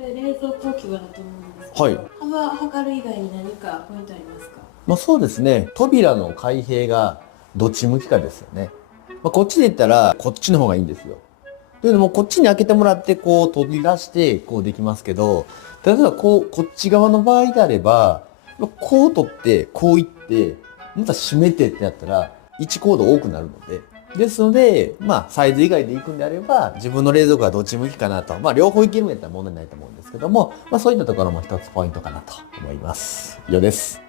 れ冷蔵庫置き場だと思うんですけど、はい。幅測る以外に何かポイントありますか？そうですね。扉の開閉がどっち向きかですよね。こっちで言ったら、こっちの方がいいんですよ。というのも、こっちに開けてもらって、こう、取り出して、こうできますけど、例えば、こっち側の場合であれば、こう取って、こういって、また閉めてってやったら、1コード多くなるので。ですので、サイズ以外で行くんであれば、自分の冷蔵庫がどっち向きかなと。両方いけるんやったら問題ないと思うんですけども、そういったところも一つポイントかなと思います。以上です。